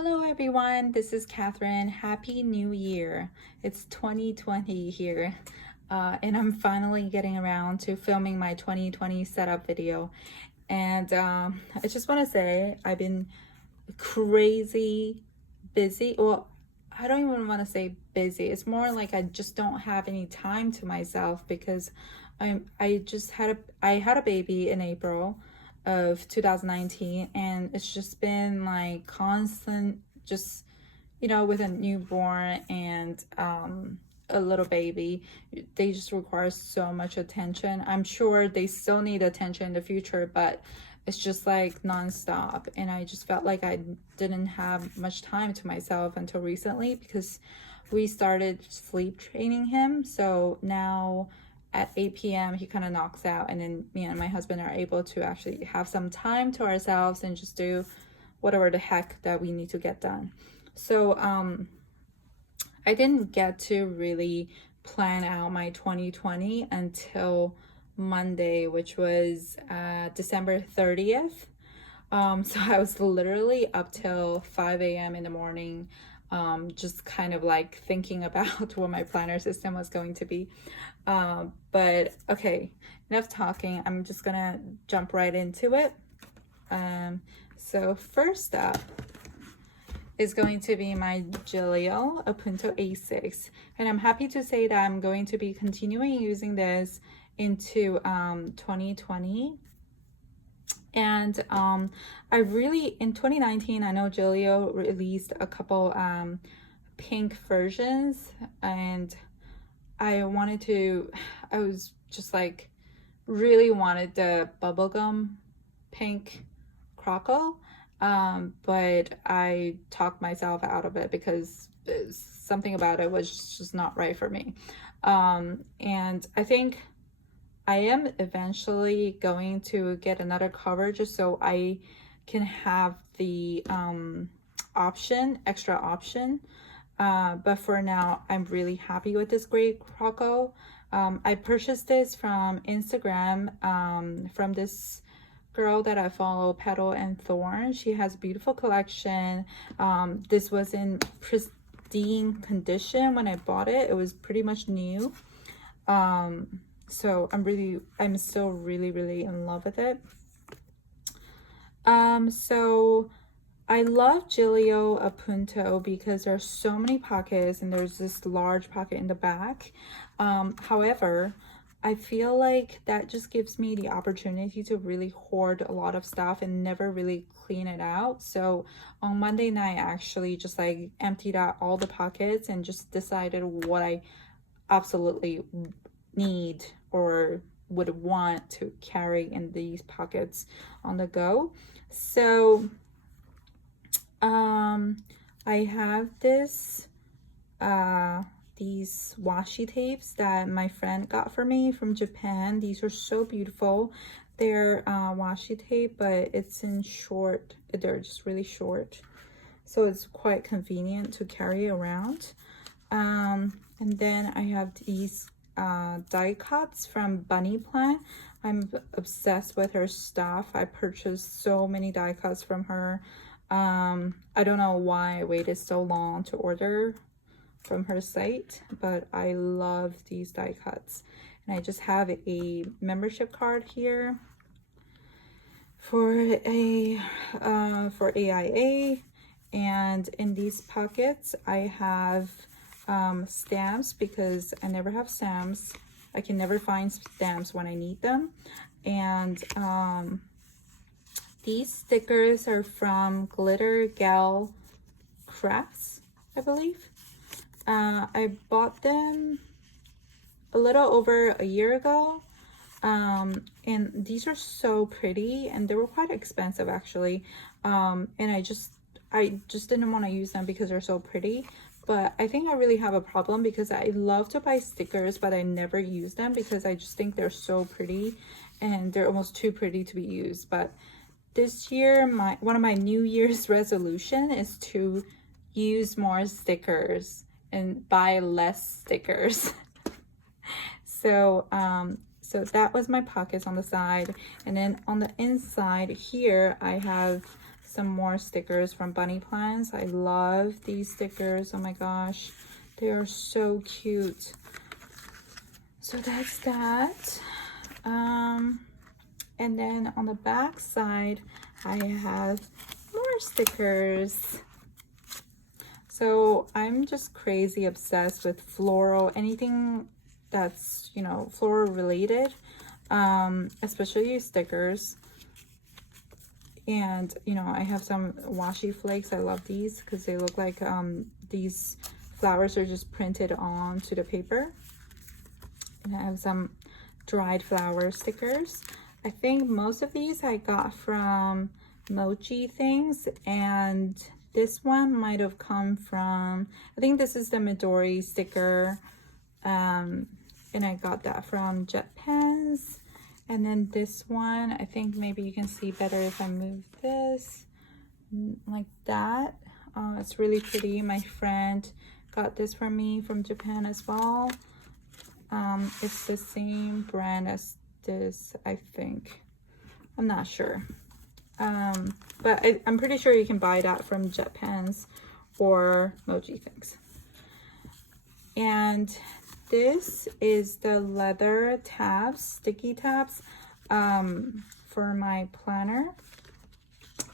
Hello everyone, this is Catherine. Happy New Year. It's 2020 here, and I'm finally getting around to filming my 2020 setup video. And I just want to say I've been crazy busy. Well, I don't even want to say busy. It's more like I just don't have any time to myself because I had a baby in April of 2019, and it's just been like constant, just with a newborn and a little baby, they just require so much attention. I'm sure they still need attention in the future, but it's just like nonstop. And I just felt like I didn't have much time to myself until recently because we started sleep training him. So now at 8 p.m. he kind of knocks out, and then me and my husband are able to actually have some time to ourselves and just do whatever the heck that we need to get done. So I didn't get to really plan out my 2020 until Monday, which was December 30th. So I was literally up till 5 a.m. in the morning, just kind of like thinking about what my planner system was going to be. But okay, enough talking. I'm just gonna jump right into it. So first up is going to be my Giglio Appunto A6, and I'm happy to say that I'm going to be continuing using this into 2020. And I really, in 2019, I know Giglio released a couple pink versions, and I was just like really wanted the bubblegum pink croco, but I talked myself out of it because something about it was just not right for me. And I think I am eventually going to get another cover just so I can have the extra option. But for now, I'm really happy with this gray croco. I purchased this from Instagram, from this girl that I follow, Petal and Thorn. She has a beautiful collection. This was in pristine condition when I bought it. It was pretty much new. So I'm still really in love with it. So I love Giglio Appunto because there's so many pockets and there's this large pocket in the back. However, I feel like that just gives me the opportunity to really hoard a lot of stuff and never really clean it out. So on Monday night, I actually just like emptied out all the pockets and just decided what I absolutely need or would want to carry in these pockets on the go. So I have these washi tapes that my friend got for me from Japan. These are so beautiful. They're washi tape, but it's in short. They're just really short, so it's quite convenient to carry around. And then I have these die cuts from Bunny Plant. I'm obsessed with her stuff. I purchased so many die cuts from her. I don't know why I waited so long to order from her site, but I love these die cuts. And I just have a membership card here for AIA, and in these pockets I have stamps because I never have stamps. I can never find stamps when I need them. And these stickers are from Glitter Gal Crafts, I believe. I bought them a little over a year ago, and these are so pretty, and they were quite expensive actually. And I just didn't want to use them because they're so pretty. But I think I really have a problem because I love to buy stickers, but I never use them because I just think they're so pretty and they're almost too pretty to be used. But this year, one of my New Year's resolution is to use more stickers and buy less stickers. So that was my pockets on the side, and then on the inside here I have some more stickers from Bunny Plans. I love these stickers. Oh my gosh, they are so cute. So that's that. And then on the back side, I have more stickers. So I'm just crazy obsessed with floral, anything that's, you know, floral related, especially stickers. And, you know, I have some washi flakes. I love these because they look like these flowers are just printed onto the paper. And I have some dried flower stickers. I think most of these I got from Mochi Things, and this one might have come from, I think this is the Midori sticker, and I got that from Jet Pens. And then this one, I think maybe you can see better if I move this like that. It's really pretty. My friend got this for me from Japan as well. It's the same brand as this, I think. I'm not sure. But I'm pretty sure you can buy that from Jet Pens or Mochi Things. And this is the leather tabs, sticky tabs, for my planner.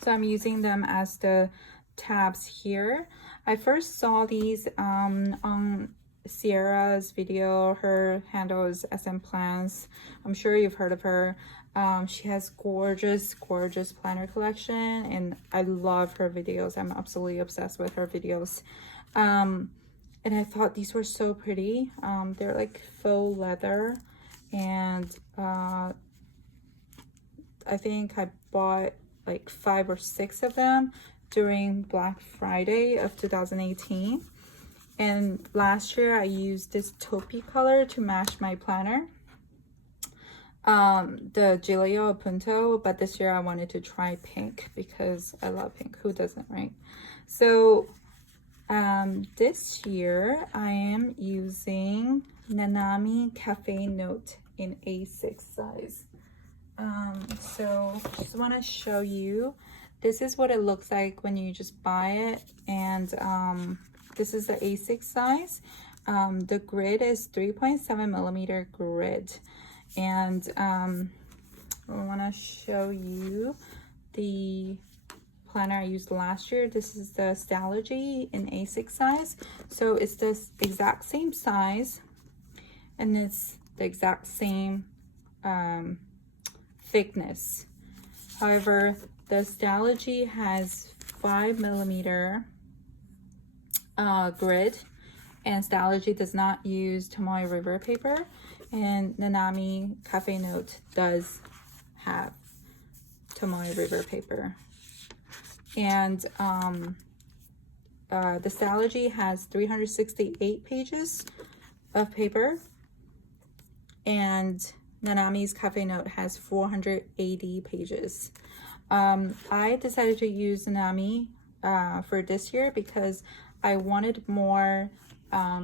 So I'm using them as the tabs here. I first saw these on Sierra's video. Her handle is SM Plans. I'm sure you've heard of her. She has gorgeous planner collection, and I love her videos. I'm absolutely obsessed with her videos. And I thought these were so pretty. They're like faux leather, and I think I bought like 5 or 6 of them during Black Friday of 2018. And last year I used this taupey color to match my planner, the Giglio Punto, but this year I wanted to try pink because I love pink. Who doesn't, right? So this year I am using Nanami Cafe Note in A6 size. So just want to show you, this is what it looks like when you just buy it. And this is the A6 size. The grid is 3.7 millimeter grid. And I want to show you the planner I used last year. This is the Stalogy in A6 size. So it's this exact same size, and it's the exact same thickness. However, the Stalogy has 5 millimeter grid, and Stalogy does not use Tomoe River paper, and Nanami Cafe Note does have Tomoe River paper. And the Stalogy has 368 pages of paper, and Nanami's Cafe Note has 480 pages. I decided to use Nanami for this year because I wanted more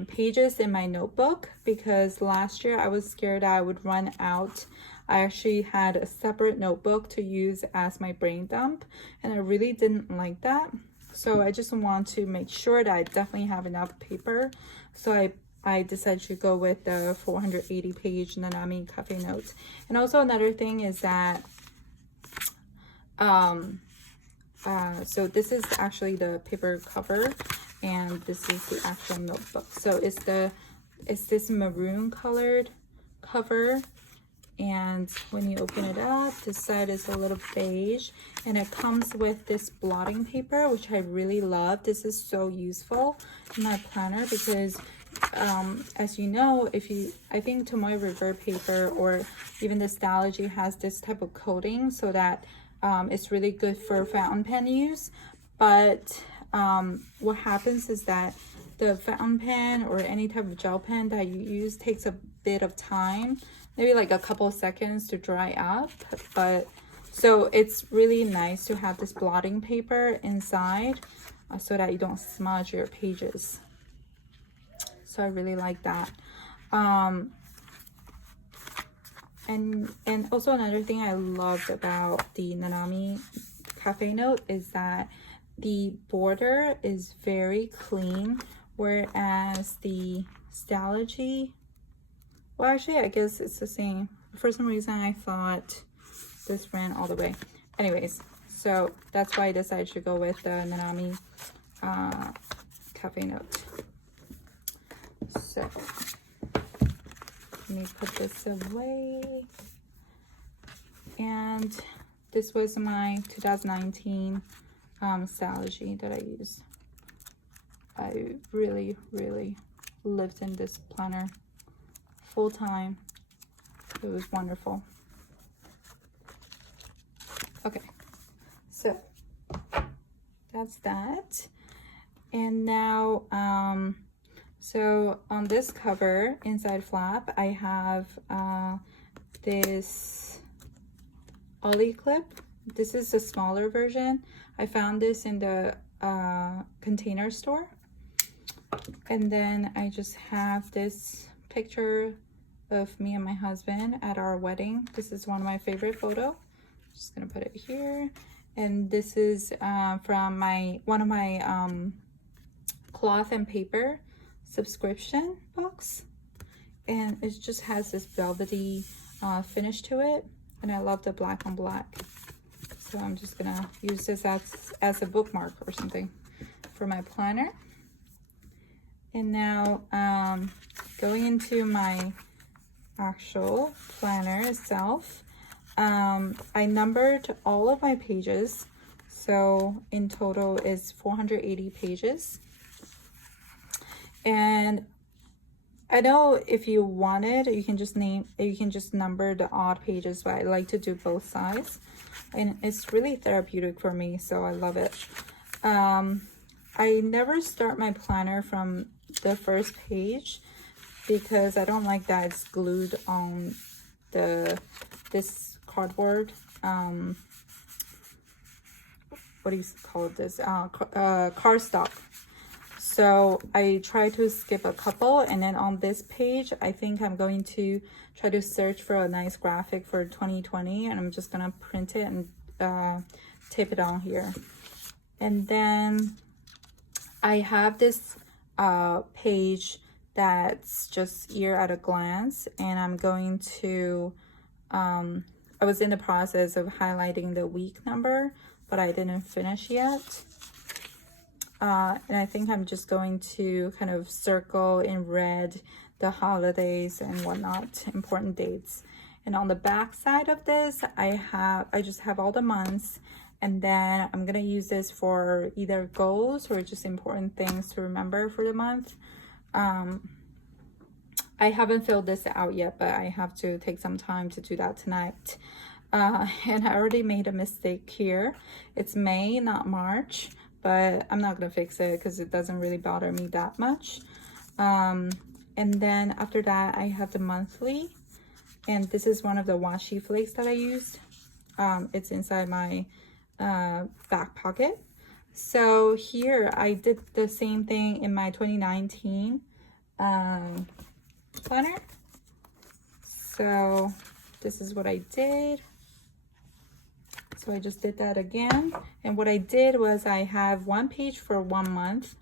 pages in my notebook, because last year I was scared I would run out. I actually had a separate notebook to use as my brain dump, and I really didn't like that. So I just want to make sure that I definitely have enough paper. So I decided to go with the 480 page Nanami Cafe Notes. And also another thing is that so this is actually the paper cover, and this is the actual notebook. So it's this maroon colored cover, and when you open it up, this side is a little beige, and it comes with this blotting paper, which I really love. This is so useful in my planner because as you know, I think Tomoe River paper or even the Stalogy has this type of coating so that it's really good for fountain pen use. But what happens is that the fountain pen or any type of gel pen that you use takes a bit of time, maybe like a couple of seconds to dry up. But so it's really nice to have this blotting paper inside so that you don't smudge your pages. So I really like that. And also another thing I loved about the Nanami Cafe Note is that the border is very clean, whereas the Stalogy, well, actually, I guess it's the same. For some reason, I thought this ran all the way. Anyways, so that's why I decided to go with the Nanami Cafe Note. So let me put this away. And this was my 2019 Stalogy that I used. I really, really lived in this planner full time. It was wonderful. Okay, so that's that. And now, so on this cover, inside flap, I have this Ollie clip. This is the smaller version. I found this in the container store. And then I just have this picture of me and my husband at our wedding. This is one of my favorite photos. Just gonna put it here. And this is from one of my cloth and paper subscription box. And it just has this velvety finish to it. And I love the black on black. So I'm just gonna use this as a bookmark or something for my planner. And now going into my actual planner itself, I numbered all of my pages. So in total is 480 pages. And I know if you wanted, you can just number the odd pages, but I like to do both sides. And it's really therapeutic for me, so I love it. I never start my planner from the first page because I don't like that it's glued on this cardboard. What do you call this? Cardstock. So I try to skip a couple, and then on this page, I think I'm going to try to search for a nice graphic for 2020, and I'm just gonna print it and tape it on here. And then I have this page that's just year at a glance, and I'm going to, I was in the process of highlighting the week number, but I didn't finish yet. And I think I'm just going to kind of circle in red the holidays and whatnot, important dates. And on the back side of this, I just have all the months, and then I'm gonna use this for either goals or just important things to remember for the month. I haven't filled this out yet, but I have to take some time to do that tonight. And I already made a mistake here. It's May, not March. But I'm not gonna fix it because it doesn't really bother me that much. And then after that, I have the monthly, and this is one of the washi flakes that I used. It's inside my back pocket. So here I did the same thing in my 2019 planner. So this is what I did. So I just did that again. And what I did was I have one page for 1 month,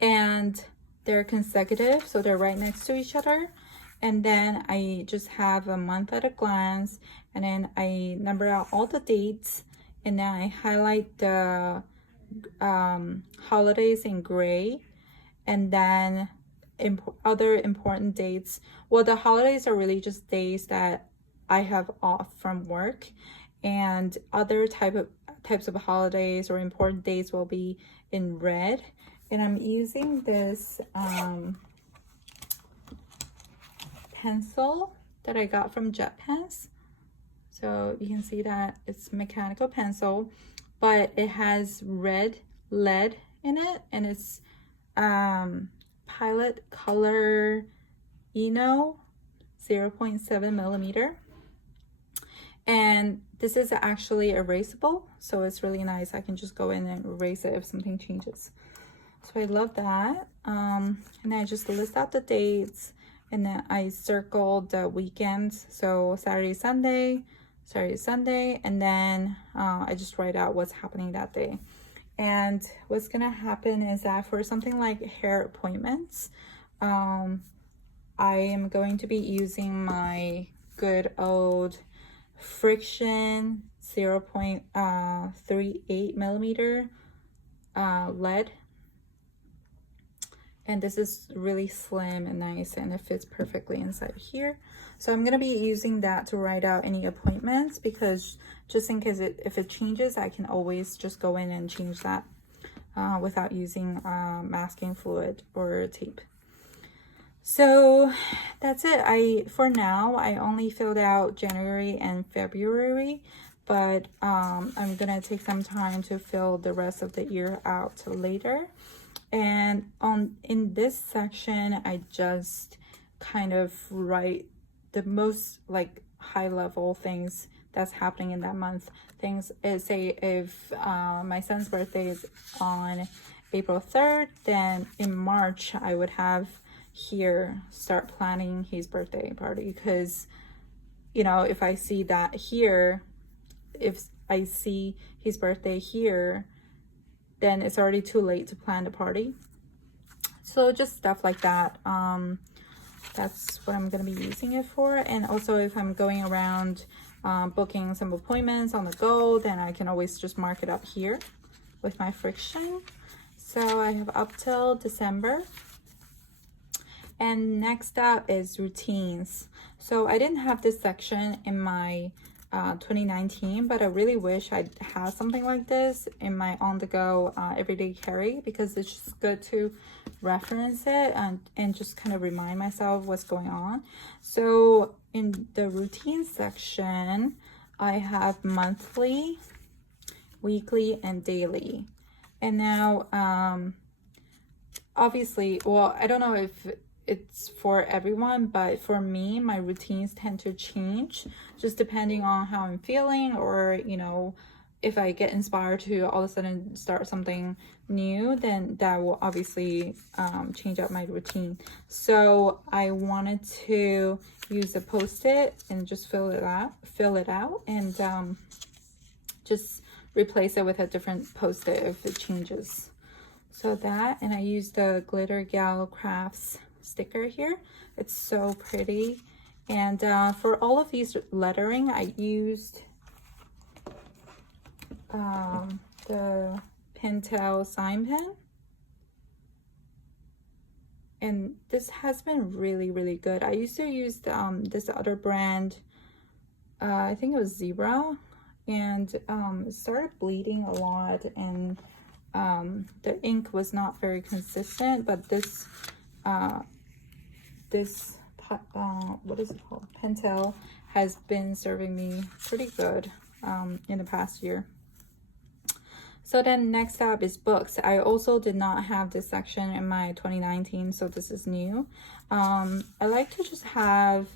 and they're consecutive, so they're right next to each other. And then I just have a month at a glance, and then I number out all the dates, and then I highlight the holidays in gray, and then other important dates. Well, the holidays are really just days that I have off from work, and other types of holidays or important dates will be in red. And I'm using this pencil that I got from Jet Pens. So you can see that it's mechanical pencil, but it has red lead in it, and it's Pilot Color Eno 0.7 millimeter. And this is actually erasable, so it's really nice. I can just go in and erase it if something changes. So I love that. And then I just list out the dates, and then I circled the weekends. So Saturday, Sunday, Sunday, and then I just write out what's happening that day. And what's gonna happen is that for something like hair appointments, I am going to be using my good old Friction 0.38 millimeter lead. And this is really slim and nice, and it fits perfectly inside here. So I'm gonna be using that to write out any appointments, because just in case if it changes, I can always just go in and change that without using masking fluid or tape. So that's it. For now, I only filled out January and February, but I'm gonna take some time to fill the rest of the year out later. And in this section, I just kind of write the most like high level things that's happening in that month. Things say if my son's birthday is on April 3rd, then in March I would have here start planning his birthday party, because you know, if I see that here, if I see his birthday here, then it's already too late to plan the party. So just stuff like that. That's what I'm going to be using it for. And also if I'm going around booking some appointments on the go, then I can always just mark it up here with my Friction. So I have up till December. And next up is routines. So I didn't have this section in my 2019, but I really wish I'd have something like this in my on-the-go everyday carry, because it's just good to reference it and just kind of remind myself what's going on. So in the routine section, I have monthly, weekly, and daily. And now obviously, well, I don't know if it's for everyone, but for me, my routines tend to change just depending on how I'm feeling, or you know, if I get inspired to all of a sudden start something new, then that will obviously change up my routine. So I wanted to use a Post-it and just fill it out, and just replace it with a different Post-it if it changes. So that, and I used the Glitter Gal Crafts sticker here. It's so pretty. And for all of these lettering, I used the Pentel sign pen, and this has been really good. I used to use this other brand, I think it was Zebra, and it started bleeding a lot, and the ink was not very consistent, but this what is it called, Pentel, has been serving me pretty good in the past year. So then next up is books. I also did not have this section in my 2019, so this is new. I like to just have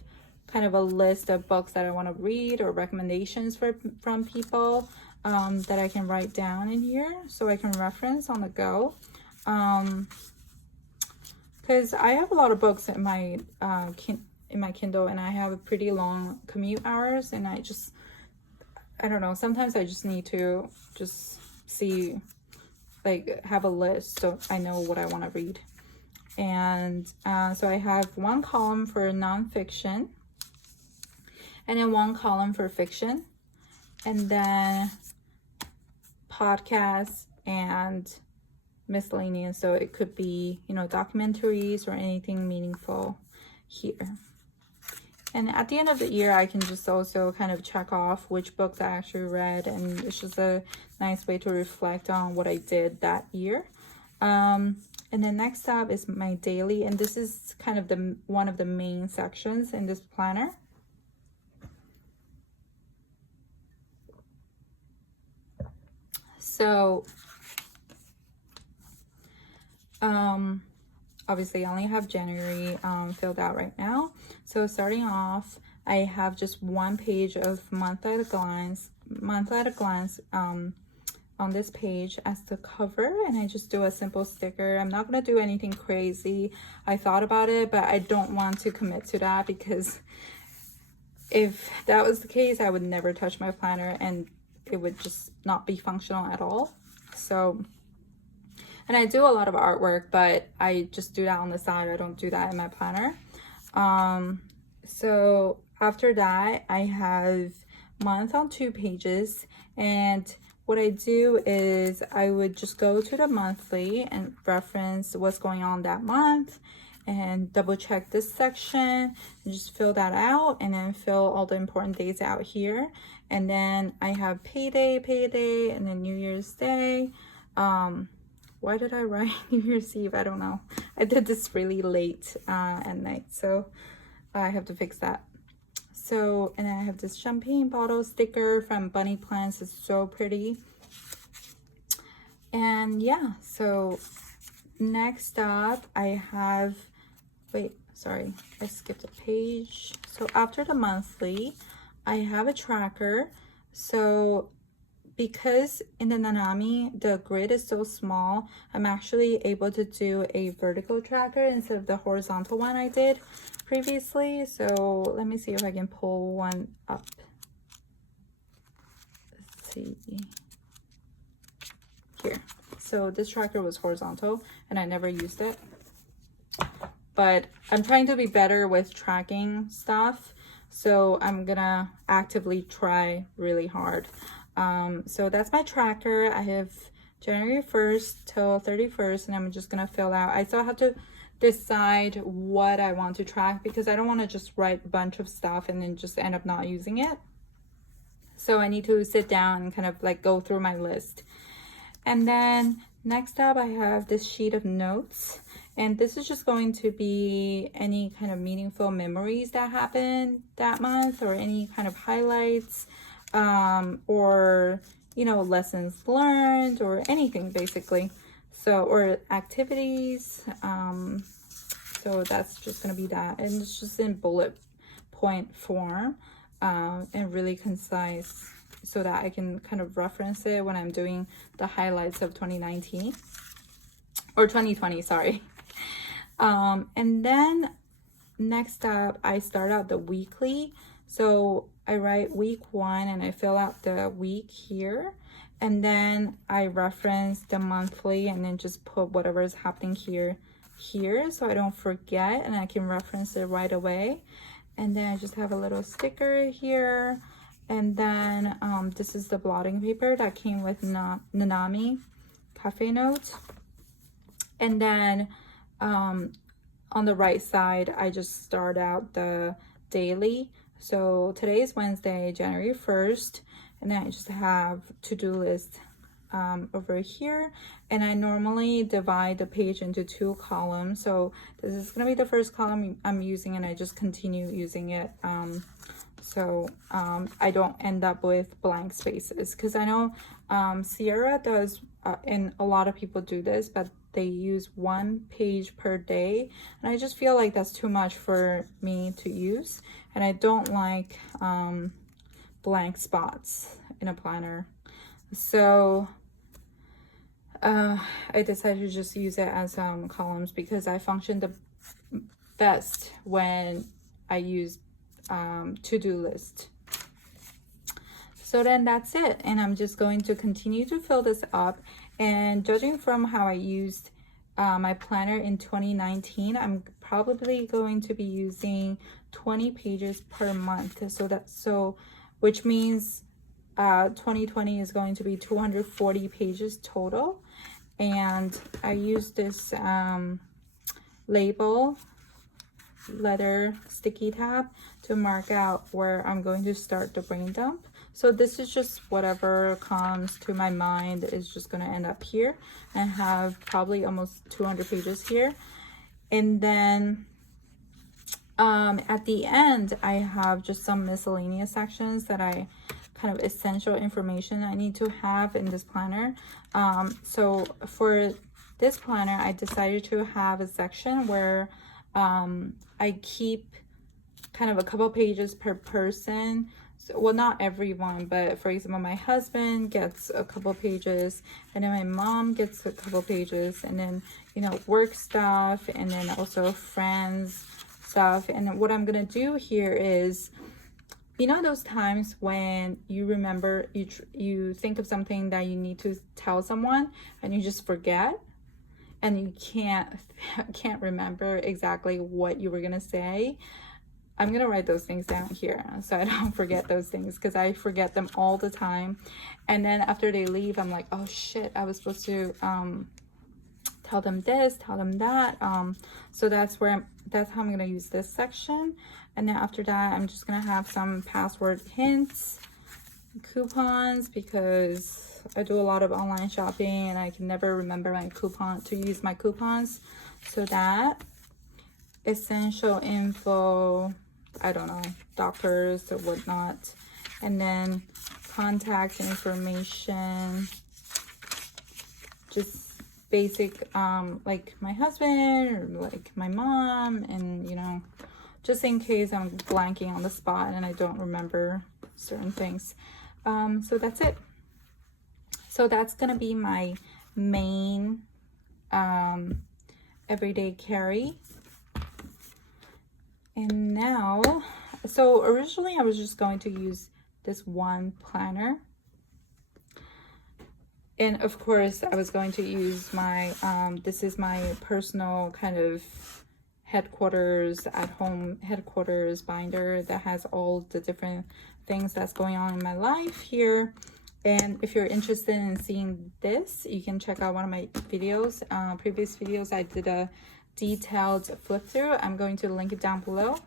kind of a list of books that I want to read, or recommendations from people that I can write down in here so I can reference on the go. Because I have a lot of books in my Kindle, and I have a pretty long commute hours, and I don't know, sometimes I just need to just see, like, have a list so I know what I want to read. And so I have one column for nonfiction, and then one column for fiction, and then podcasts and miscellaneous. So it could be, you know, documentaries or anything meaningful here. And at the end of the year, I can just also kind of check off which books I actually read, and it's just a nice way to reflect on what I did that year. And then next up is my daily, and this is kind of one of the main sections in this planner. So obviously I only have January filled out right now. So starting off, I have just one page of month at a glance on this page as the cover, and I just do a simple sticker. I'm not gonna do anything crazy. I thought about it, but I don't want to commit to that, because if that was the case, I would never touch my planner and it would just not be functional at all. So, and I do a lot of artwork, but I just do that on the side. I don't do that in my planner. So after that, I have month on 2 pages, and what I do is I would just go to the monthly and reference what's going on that month and double check this section and just fill that out, and then fill all the important dates out here. And then I have payday, and then New Year's Day. Why did I write New Year's Eve? I don't know. I did this really late at night, so I have to fix that. So, and I have this champagne bottle sticker from Bunny Plants. It's so pretty. And yeah, so next up I have, wait, sorry, I skipped a page. So after the monthly, I have a tracker. So because in the Nanami, the grid is so small, I'm actually able to do a vertical tracker instead of the horizontal one I did previously. So let me see if I can pull one up. Let's see here. So this tracker was horizontal and I never used it, but I'm trying to be better with tracking stuff, so I'm gonna actively try really hard. So that's my tracker. I have January 1st till 31st, and I'm just gonna fill out. I still have to decide what I want to track because I don't want to just write a bunch of stuff and then just end up not using it. So I need to sit down and kind of like go through my list. And then next up I have this sheet of notes, and this is just going to be any kind of meaningful memories that happened that month, or any kind of highlights, or you know, lessons learned, or anything basically. So, or activities. So that's just gonna be that, and it's just in bullet point form, and really concise, so that I can kind of reference it when I'm doing the highlights of 2019 or 2020, sorry. And then next up, I start out the weekly. So I write week 1 and I fill out the week here, and then I reference the monthly and then just put whatever is happening here so I don't forget and I can reference it right away. And then I just have a little sticker here. And then this is the blotting paper that came with Nanami Cafe Notes. And then on the right side, I just start out the daily. So today is Wednesday, January 1st. And then I just have to-do list over here. And I normally divide the page into 2 columns. So this is going to be the first column I'm using, and I just continue using it. So I don't end up with blank spaces, because I know Sierra does, and a lot of people do this, but they use 1 page per day, and I just feel like that's too much for me to use, and I don't like blank spots in a planner. So I decided to just use it as columns, because I function the best when I use to-do list. So then that's it, and I'm just going to continue to fill this up. And judging from how I used my planner in 2019, I'm probably going to be using 20 pages per month. So which means 2020 is going to be 240 pages total. And I use this label leather sticky tab to mark out where I'm going to start the brain dump. So this is just whatever comes to my mind is just going to end up here, and have probably almost 200 pages here. And then at the end, I have just some miscellaneous sections that I kind of essential information I need to have in this planner. So for this planner, I decided to have a section where I keep kind of a couple pages per person. So, well, not everyone, but for example, my husband gets a couple pages, and then my mom gets a couple pages, and then, you know, work stuff, and then also friends stuff. And what I'm gonna do here is You know those times when you remember, you think of something that you need to tell someone and you just forget, and you can't remember exactly what you were gonna say? I'm gonna write those things down here so I don't forget those things, because I forget them all the time. And then after they leave, I'm like, oh shit, I was supposed to tell them this, tell them that. So that's how I'm gonna use this section. And then after that, I'm just gonna have some password hints, coupons, because I do a lot of online shopping and I can never remember to use my coupons. So that, essential info, I don't know, doctors or whatnot. And then contact information, just basic, like my husband or like my mom, and you know, just in case I'm blanking on the spot and I don't remember certain things. So that's it. So that's gonna be my main everyday carry. And now, so originally I was just going to use this one planner, and of course I was going to use my this is my personal kind of headquarters, at home headquarters binder that has all the different things that's going on in my life here. And if you're interested in seeing this, you can check out one of my videos, previous videos. I did a detailed flip through. I'm going to link it down below.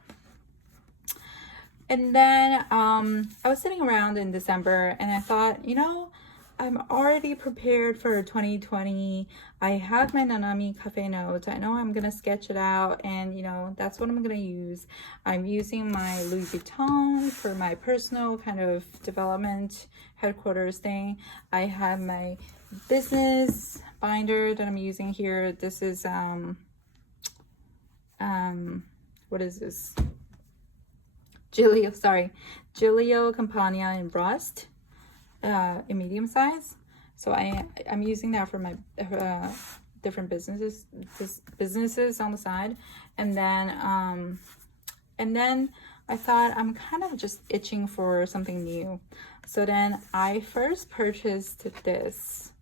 And then I was sitting around in December and I thought, you know, I'm already prepared for 2020. I have my Nanami cafe notes. I know I'm gonna sketch it out, and you know, that's what I'm gonna use. I'm using my Louis Vuitton for my personal kind of development headquarters thing. I have my business binder that I'm using here. This is what is this? Giglio Campagna in Rust. In medium size. So I'm using that for my different businesses on the side. And then I thought I'm kind of just itching for something new. So then I first purchased this,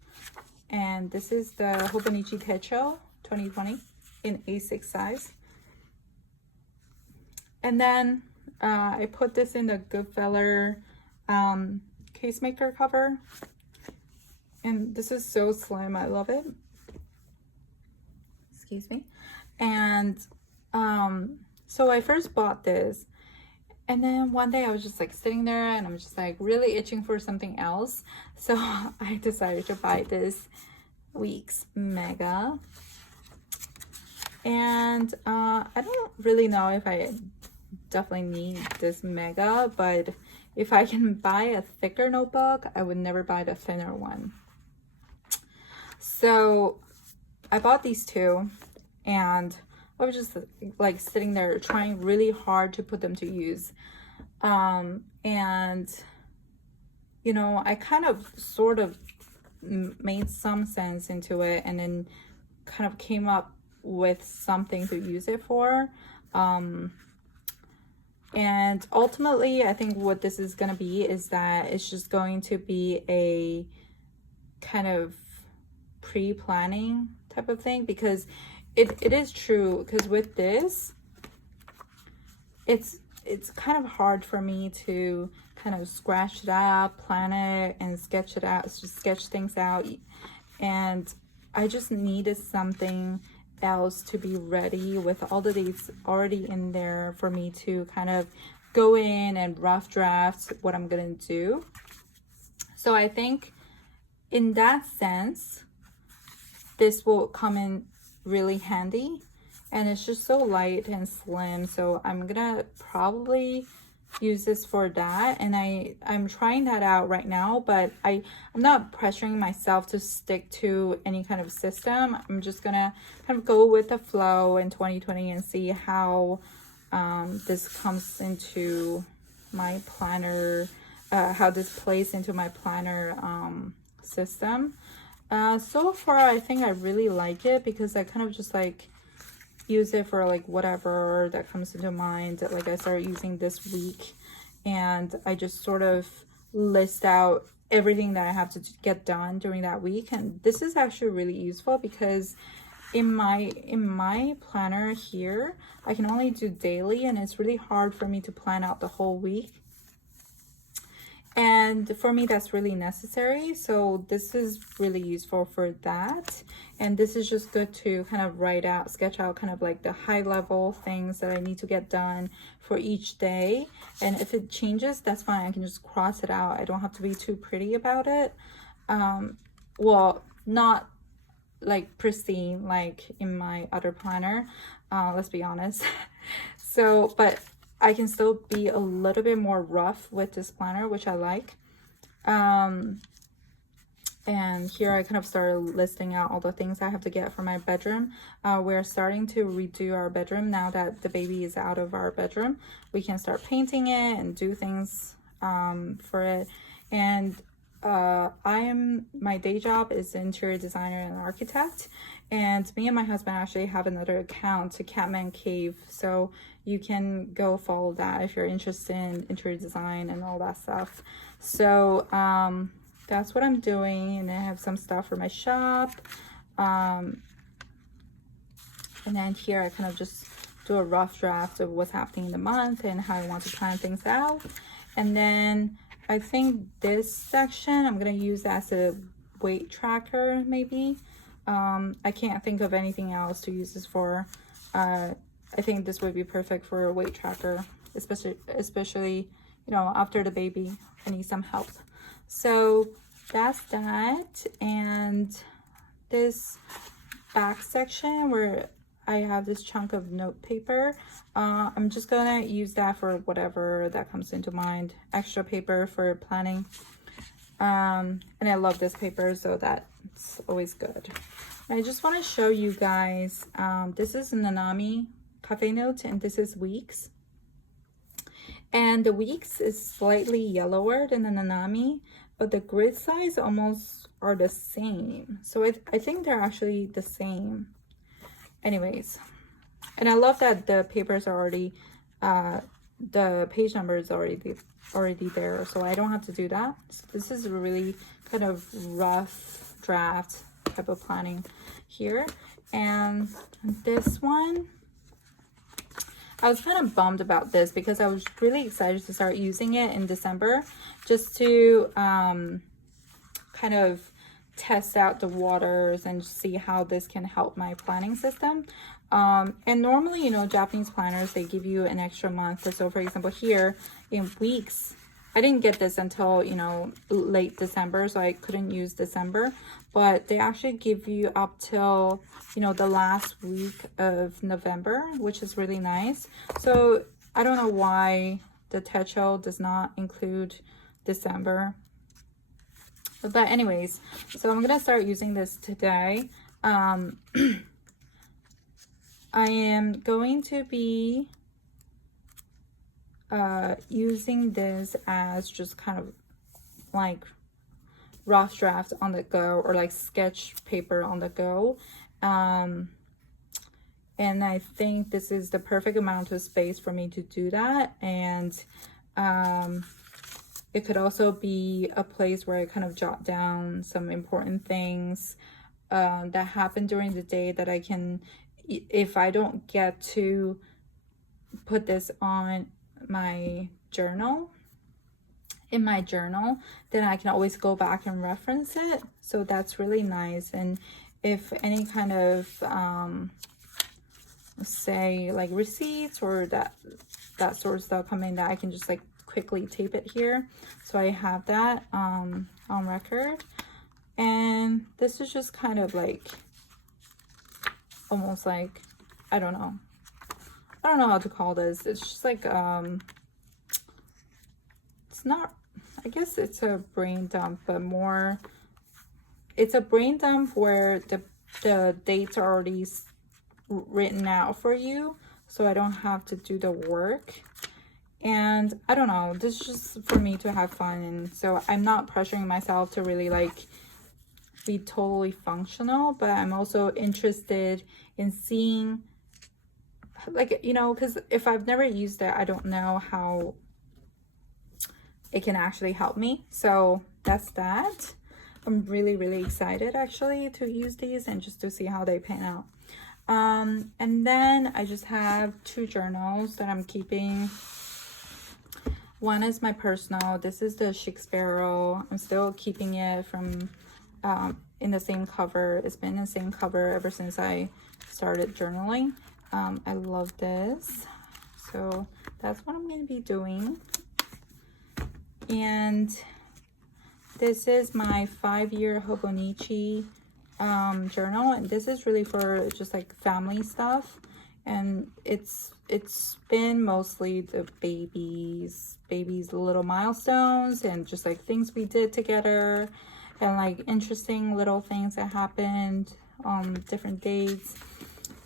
and this is the Hobonichi Techo 2020 in A6 size. And then I put this in the Goodfeller Casemaker cover, and this is so slim. I love it. Excuse me. And so I first bought this, and then one day I was just like sitting there and I'm just like really itching for something else, so I decided to buy this Weeks Mega. And I don't really know if I definitely need this Mega, but if I can buy a thicker notebook, I would never buy the thinner one. So I bought these two, and I was just like sitting there trying really hard to put them to use. And you know, I kind of sort of made some sense into it, and then kind of came up with something to use it for. And ultimately, I think what this is going to be is that it's just going to be a kind of pre-planning type of thing, because it is true, because with this, it's kind of hard for me to kind of scratch it out, plan it, and sketch it out, just sketch things out. And I just needed something else to be ready with all the dates already in there for me to kind of go in and rough draft what I'm gonna do. So I think in that sense, this will come in really handy, and it's just so light and slim. So I'm gonna probably use this for that, and I'm trying that out right now, but I'm not pressuring myself to stick to any kind of system. I'm just gonna kind of go with the flow in 2020 and see how this comes into my planner, how this plays into my planner system. So far I think I really like it, because I kind of just like use it for like whatever that comes into mind. Like I started using this week, and I just sort of list out everything that I have to get done during that week. And this is actually really useful because in my planner here, I can only do daily, and it's really hard for me to plan out the whole week. And for me, that's really necessary. So this is really useful for that. And this is just good to kind of sketch out kind of like the high level things that I need to get done for each day. And if it changes, that's fine. I can just cross it out. I don't have to be too pretty about it. Well, not like pristine like in my other planner, let's be honest. So, but I can still be a little bit more rough with this planner, which I like. And here I kind of started listing out all the things I have to get for my bedroom. We're starting to redo our bedroom now that the baby is out of our bedroom. We can start painting it and do things for it. And my day job is interior designer and architect, and me and my husband actually have another account to Catman Cave, so you can go follow that if you're interested in interior design and all that stuff. So that's what I'm doing, and I have some stuff for my shop, and then here I kind of just do a rough draft of what's happening in the month and how I want to plan things out. And then I think this section I'm gonna use as a weight tracker, maybe. I can't think of anything else to use this for. I think this would be perfect for a weight tracker, especially you know, after the baby, I need some help. So that's that. And this back section where I have this chunk of note paper, I'm just gonna use that for whatever that comes into mind. Extra paper for planning, and I love this paper, so that's always good. I just want to show you guys, this is Nanami Cafe Note, and this is Weeks, and the Weeks is slightly yellower than the Nanami, but the grid size almost are the same, so I think they're actually the same. Anyways, and I love that the papers are already, the page number is already there, so I don't have to do that. So this is a really kind of rough draft type of planning here. And this one, I was kind of bummed about this because I was really excited to start using it in December, just to kind of test out the waters and see how this can help my planning system. And normally, you know, Japanese planners, they give you an extra month. So for example, here in Weeks, I didn't get this until, you know, late December, so I couldn't use December, but they actually give you up till, you know, the last week of November, which is really nice. So I don't know why the Techo does not include December. But anyways, so I'm gonna start using this today. I am going to be using this as just kind of like rough draft on the go, or like sketch paper on the go. And I think this is the perfect amount of space for me to do that. And it could also be a place where I kind of jot down some important things that happen during the day that I can, if I don't get to put this on my journal, in my journal, then I can always go back and reference it. So that's really nice. And if any kind of say like receipts or that sort of stuff come in, that I can just like quickly tape it here, so I have that on record. And this is just kind of like almost like, I don't know how to call this. It's just like it's not, I guess it's a brain dump, but more, it's a brain dump where the dates are already written out for you, so I don't have to do the work. And I don't know, this is just for me to have fun, and so I'm not pressuring myself to really like be totally functional, but I'm also interested in seeing, like, you know, because if I've never used it, I don't know how it can actually help me. So that's that. I'm really excited actually to use these and just to see how they pan out. And then I just have 2 journals that I'm keeping. One is my personal. This is the Chic Sparrow. I'm still keeping it from in the same cover. It's been in the same cover ever since I started journaling. I love this. So that's what I'm going to be doing. And this is my 5-year Hobonichi journal, and this is really for just like family stuff, and it's been mostly the baby's little milestones and just like things we did together and like interesting little things that happened on different dates.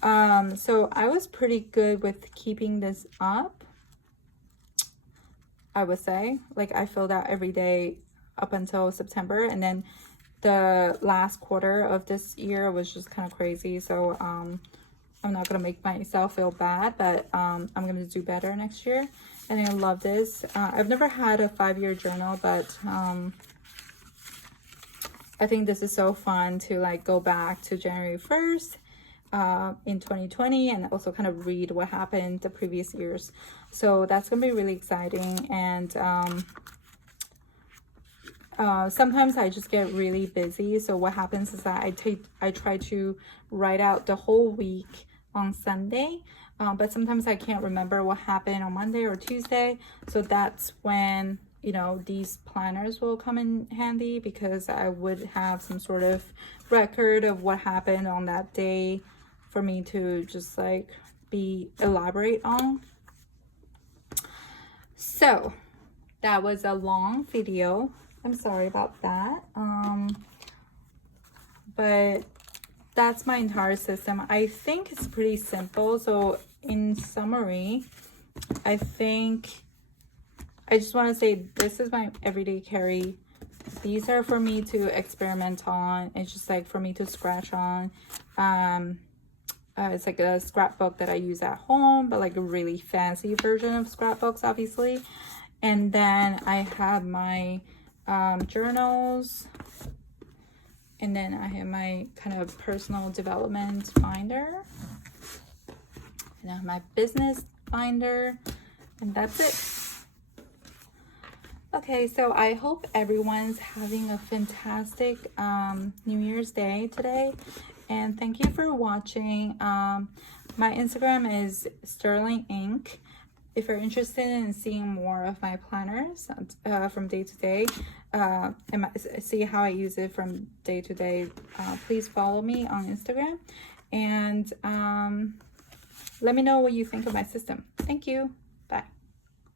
So I was pretty good with keeping this up, I would say. Like I filled out every day up until September, and then the last quarter of this year was just kind of crazy. So I'm not gonna make myself feel bad, but I'm gonna do better next year. And I love this. I've never had a 5-year journal, but I think this is so fun to like go back to January 1st in 2020 and also kind of read what happened the previous years. So that's gonna be really exciting. And sometimes I just get really busy. So what happens is that I try to write out the whole week on Sunday, but sometimes I can't remember what happened on Monday or Tuesday. So that's when, you know, these planners will come in handy, because I would have some sort of record of what happened on that day for me to just like elaborate on. So that was a long video. I'm sorry about that. But that's my entire system. I think it's pretty simple. So in summary, I think I just want to say this is my everyday carry. These are for me to experiment on. It's just like for me to scratch on. It's like a scrapbook that I use at home, but like a really fancy version of scrapbooks, obviously. And then I have my journals, and then I have my kind of personal development binder, and I have my business binder, and that's it. Okay, so I hope everyone's having a fantastic New Year's Day today, and thank you for watching. My Instagram is Sterling Inc. If you're interested in seeing more of my planners from day to day, and see how I use it from day to day, please follow me on Instagram, and let me know what you think of my system. Thank you. Bye.